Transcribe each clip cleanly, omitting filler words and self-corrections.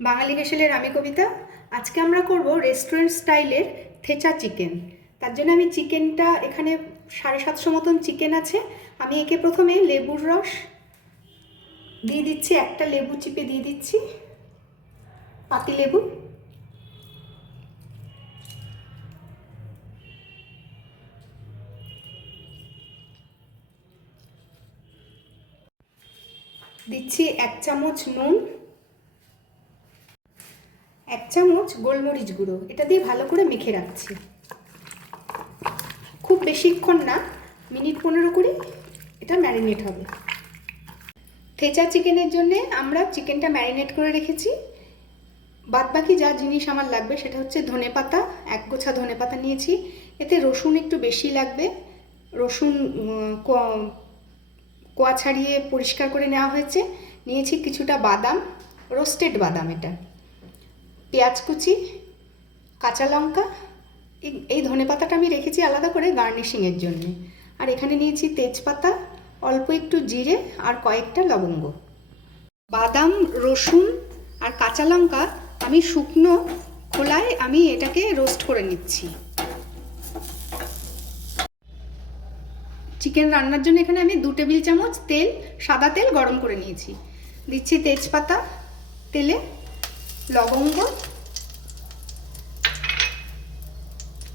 বাঙালি হেসেলের আমি কবিতা। আজকে আমরা করব রেস্টুরেন্ট স্টাইলের থেচা চিকেন। তার জন্য আমি চিকেনটা এখানে 750 মতন চিকেন আছে। আমি একে প্রথমে লেবুর রস দিয়ে দিচ্ছি, একটা লেবু চিপে দিয়ে দিচ্ছি, পাতি লেবু। দিচ্ছি 1 চামচ নুন, 1 চামচ গোলমরিচ গুঁড়ো। এটা দিয়ে ভালো করে মেখে রাখছি। খুব বেশিক্ষণ না, মিনিট 15-20 এটা ম্যারিনেট হবে। থেচা চিকেনের জন্যে আমরা চিকেনটা ম্যারিনেট করে রেখেছি। বাদবাকি যা জিনিস আমার লাগবে সেটা হচ্ছে ধনেপাতা, 1 গোছা ধনেপাতা নিয়েছি। এতে রসুন একটু বেশি লাগবে। রসুন কোয়া ছাড়িয়ে পরিষ্কার করে নেওয়া হয়েছে। নিয়েছি কিছুটা বাদাম, রোস্টেড বাদাম এটা, পেঁয়াজ কুচি, কাঁচা লঙ্কা। এই ধনেপাতাটা আমি রেখেছি আলাদা করে গার্নিশিংয়ের জন্যে। আর এখানে নিয়েছি তেজপাতা, অল্প একটু জিরে আর কয়েকটা লবঙ্গ। বাদাম, রসুন আর কাঁচা লঙ্কা আমি শুকনো খোলায় আমি এটাকে রোস্ট করে নিচ্ছি। চিকেন রান্নার জন্য এখানে আমি 2 টেবিল চামচ তেল, সাদা তেল গরম করে নিয়েছি। দিচ্ছি তেজপাতা তেলে, লবঙ্গ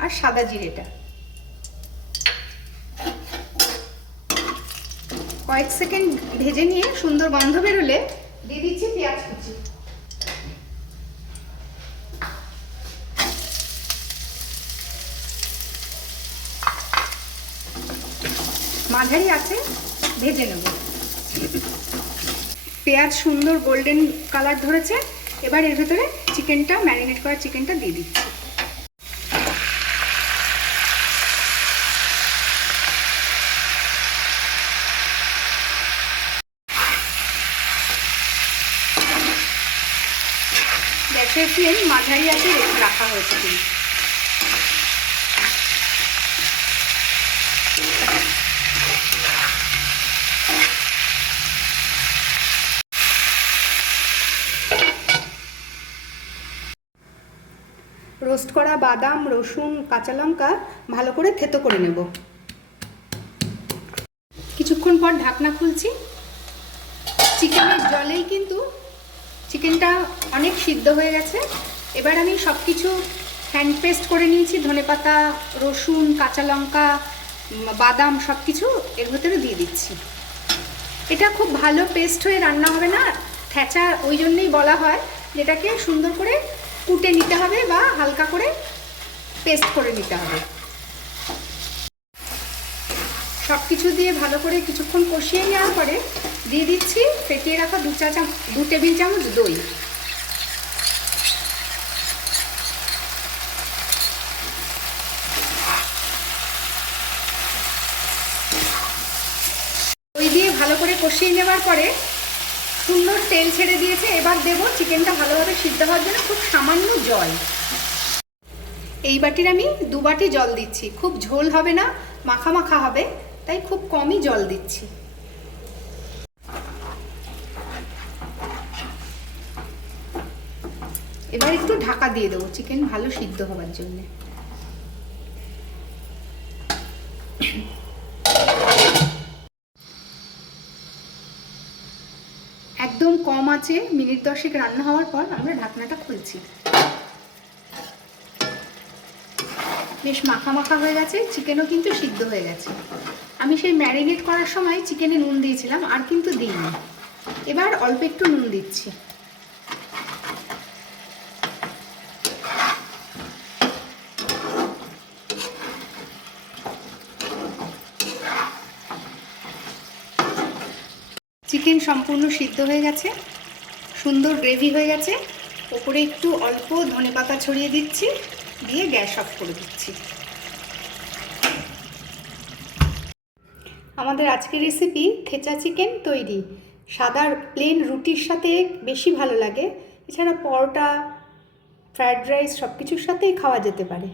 আর সাদা জিরেটা। কয়েক সেকেন্ড ভেজে নিয়ে সুন্দর গন্ধ বেরোলে দিয়ে দিচ্ছি পেঁয়াজ কুচি। মাঝারি আছে ভেজে নেব। পেঁয়াজ সুন্দর গোল্ডেন কালার ধরেছে। এবার এর ভেতরে চিকেনটা, ম্যারিনেট করা চিকেনটা দিয়ে দিচ্ছি। গ্যাসের ফ্লেম মাঝারি আছে রাখা হয়েছে। রোস্ট করা বাদাম, রসুন, কাঁচা লঙ্কা ভালো করে থেতো করে নেব। কিছুক্ষণ পর ঢাকনা খুলছি। চিকেনের জলেই কিন্তু চিকেনটা অনেক সিদ্ধ হয়ে গেছে। এবার আমি সব কিছু হ্যান্ড পেস্ট করে নিয়েছি। ধনেপাতা, রসুন, কাঁচা লঙ্কা, বাদাম সব কিছু এর ভেতরে দিয়ে দিচ্ছি। এটা খুব ভালো পেস্ট হয়ে রান্না হবে না। থেচা ওই জন্যই বলা হয়, যেটাকে সুন্দর করে কুটে নিতে হবে বা হালকা করে পেস্ট করে নিতে হবে। সব কিছু দিয়ে ভালো করে কিছুক্ষণ কষিয়ে নেওয়ার পরে দিয়ে দিচ্ছি ফেটিয়ে রাখা 2 টেবিল চামচ দই। দই দিয়ে ভালো করে কষিয়ে নেওয়ার পরে সুন্দর তেল ছেড়ে দিয়েছে। এবার দেবো চিকেনটা ভালোভাবে সিদ্ধ হওয়ার জন্য খুব সামান্য জল। এই বাটির আমি 2 বাটি জল দিচ্ছি। খুব ঝোল হবে না, মাখা মাখা হবে, তাই খুব কমই জল দিচ্ছি। এবার একটু ঢাকা দিয়ে দেবো চিকেন ভালো সিদ্ধ হওয়ার জন্য। একদম কম আছে মিনিট 10 রান্না হওয়ার পর আমরা ঢাকনাটা খুলছি। বেশ মাখা মাখা হয়ে গেছে, চিকেনও কিন্তু সিদ্ধ হয়ে গেছে। আমি সেই ম্যারিনেট করার সময় চিকেনে নুন দিয়েছিলাম, আর কিন্তু দিইনি। এবার অল্প একটু নুন দিচ্ছি। চিকেন সম্পূর্ণ সিদ্ধ হয়ে গেছে, সুন্দর গ্রেভি হয়ে গেছে। ওপরে একটু অল্প ধনেপাতা ছড়িয়ে দিচ্ছি, দিয়ে গ্যাস অফ করে দিচ্ছি। আমাদের আজকের রেসিপি থেচা চিকেন তৈরি। সাদা প্লেন রুটির সাথে বেশি ভালো লাগে। এছাড়া পরোটা, ফ্রায়েড রাইস সব কিছুর সাথেই খাওয়া যেতে পারে।